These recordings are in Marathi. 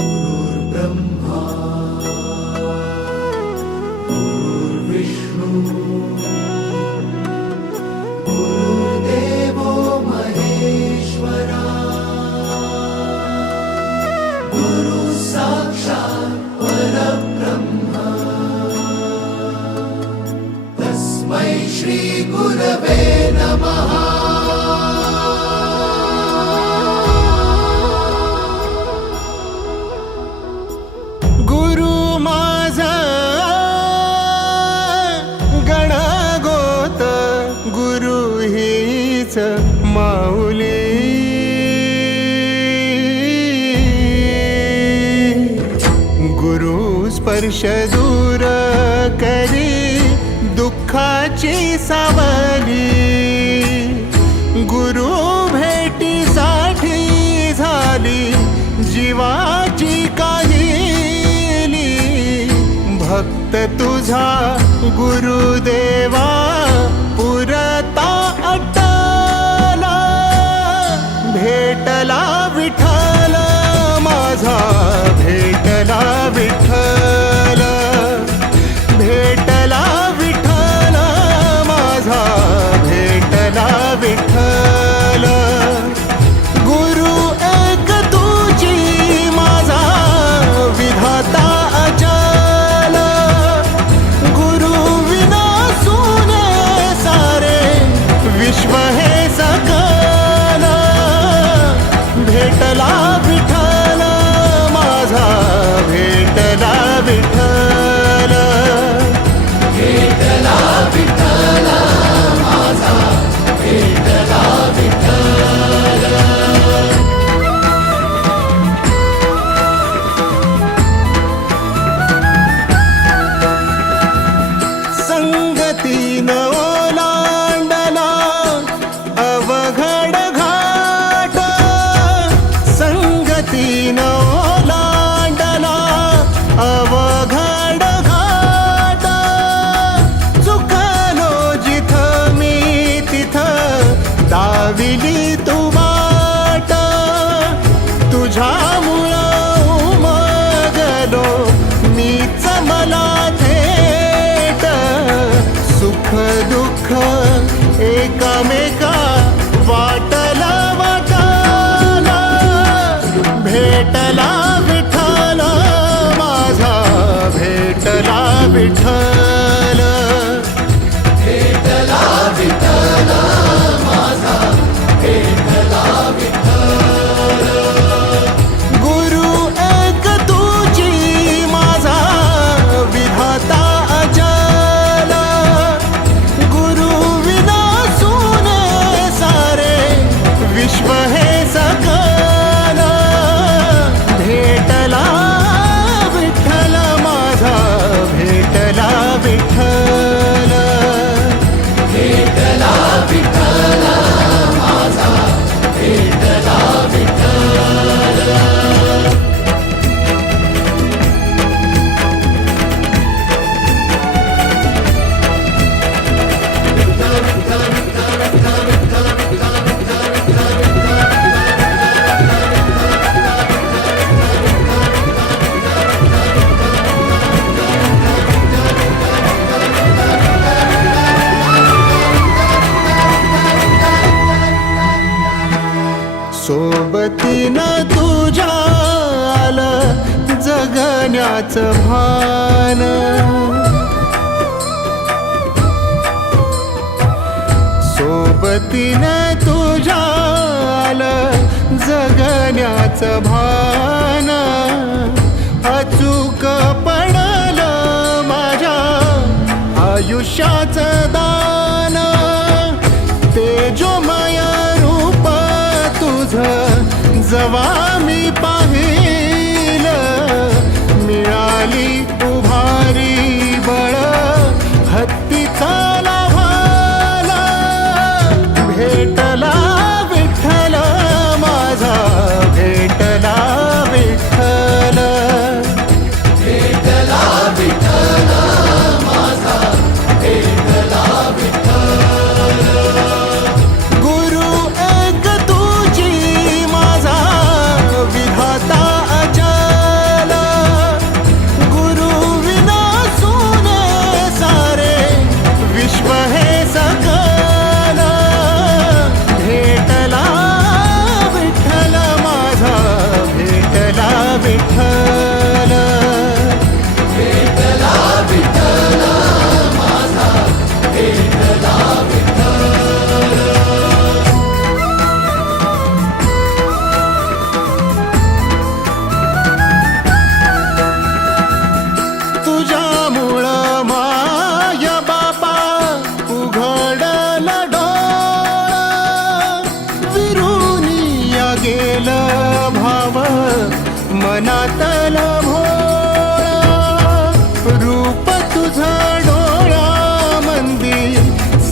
गुरुर्ब्रह्मा गुरुर्विष्णू गुरुर्देवो महेश्वरा गुरु साक्षात् परब्रह्म तस्मै श्री गुरवे नमः। माऊली गुरु स्पर्श दूर करी दुःखाची सावली, गुरु भेटीसाठी झाली जीवाची काहिली। भक्त तुझा गुरुदेवा पुरता भेटला विठ्ठल माझा, भेटला विठ्ठल, भेटला विठ्ठल माझा, भेटला विठ्ठल। गुरु एक तुझी माझा विधाता अचल, गुरु विना सुने सारे विश्व हे सकल। भेटला विठ्ठल माझा, भेटला विठ्ठल, भेटला विठ्ठल माझा, भेटला विठ्ठल। संगतीन ओलांडला अवघड घाट, संगतीन ओलांडला अवघड घाट। चुकलो जिथं मी तिथं दाविली तू वाट, तुझ्यामुळं उमगलो मीच मला थेट। सुख दुःख एकामेका वाटला वाटाला, भेटला विठ्ठल माझा, भेटला विठ्ठल, भेटला विठ्ठल माझा, भेटला विठ्ठल। गुरु एक तुझी माझा विधाता अचल, गुरु विना सुने सारे विश्व हे सकल। भेटला विठ्ठल माझा, भेटला विठ्ठल, भेटला विठ्ठल माझा, भेटला विठ्ठल। सोबतीनं तुझ्या आलं जगण्याचं भान, सोबतीनं तुझ्या आलं जगण्याचं भान। अचूक पडलं माझ्या आयुष्याचं दान, तेजोमय रूप तुझं जवा मी पाहिलं, मिळाली उभारी बळ हत्तीचा लाभाला। भेटला विठ्ठल माझा, भेटला विठ्ठल, भेटला विठ्ठल माझा, भेटला विठ्ठल। गुरु एक तुझी माझा विधाता अचल, मनातल भोळा रूप तुझं डोळ्यामंदी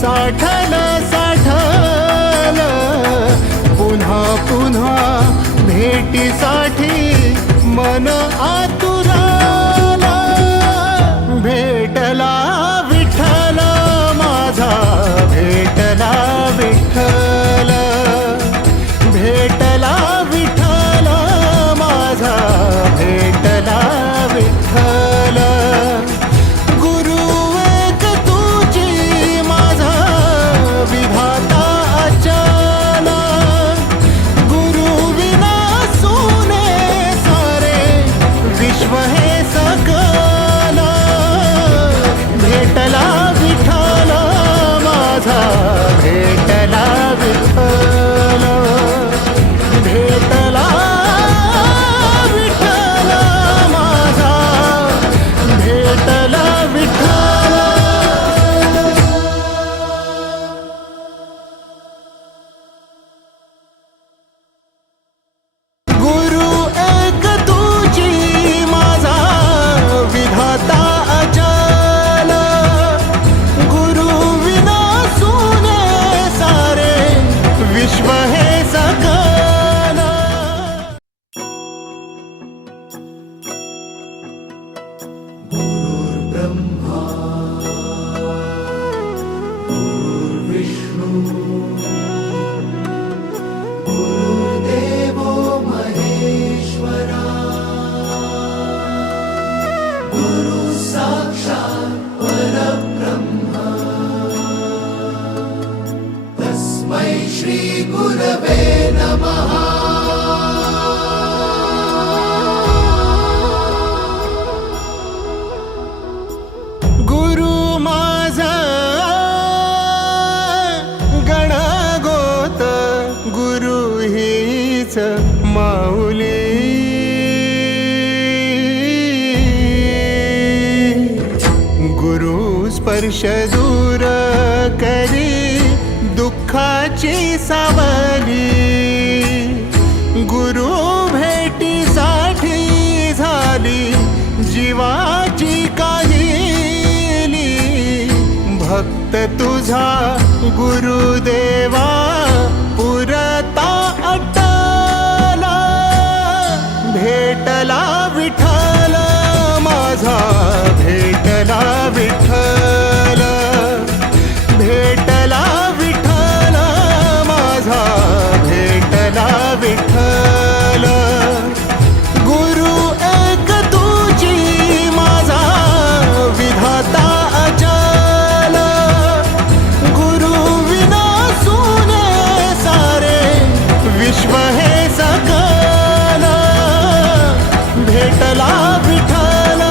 साठल साठल पुन्हा पुन्हा भेटीसाठी मन आतुराला भेटला विठ्ठल माझा भेटला विठ्ठल भेटला विठ्ठल माझा भेटला विठ्ठल गुरु एक तुझी माझा विधाता अचल गुरु विना सुने सारे विश्व हे सकल भेटला विठ्ठल माझा भेटला विठ्ठल भेटला विठ्ठल माझा भेटला विठ्ठल गुरु एक तुझी माझा विधाता अचल गुरु विना सुने सारे विश्व हे सकल ब्रह्मा गुरुर्विष्णू गुरुर्देवो महेश्वरा गुरु साक्षात् परब्रह्म तस्मै श्री गुरवे नमः गुरु माझा गणगोत गुरु हीच माऊली गुरु स्पर्श दूर करी दुःखाची सावली गुरु भेटीसाठी झाली जीवाची काहिली भक्त तुझा गुरुदेवा पुरता अटला भेटला विठ्ठल माझा भेटला विठ्ठल भेटला विठ्ठल माझा भेटला विठ्ठल गुरु एक तुझी माझा विधाता अचल गुरु विना सुने सारे विश्व हे सकल भेटला विठ्ठल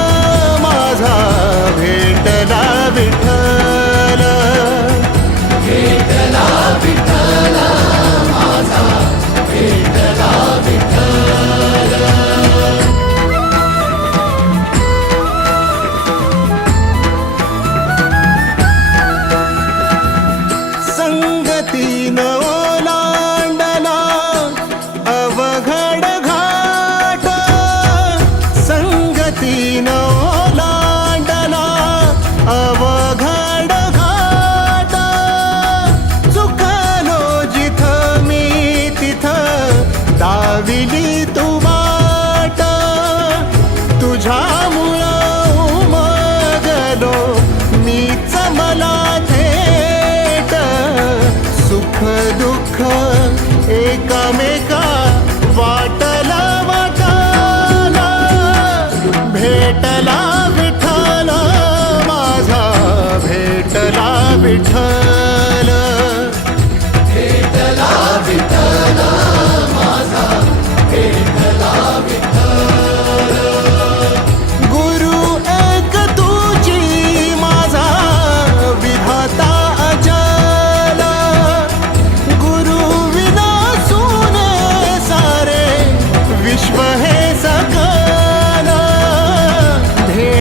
माझा भेटला विठ्ठल भेटला विठ्ठल माझा भेटला विठ्ठल संगतीन ओलांडला अवघड घाट संगतीन ओलांडला अवघड घाट चुकलो जिथं मी तिथं दाविली तू वाट तुझ्यामुळं उमगलो मीच मला थेट सुख दुःख एकामेका वाटला वाटाला भेटला विठ्ठल माझा भेटला विठ्ठल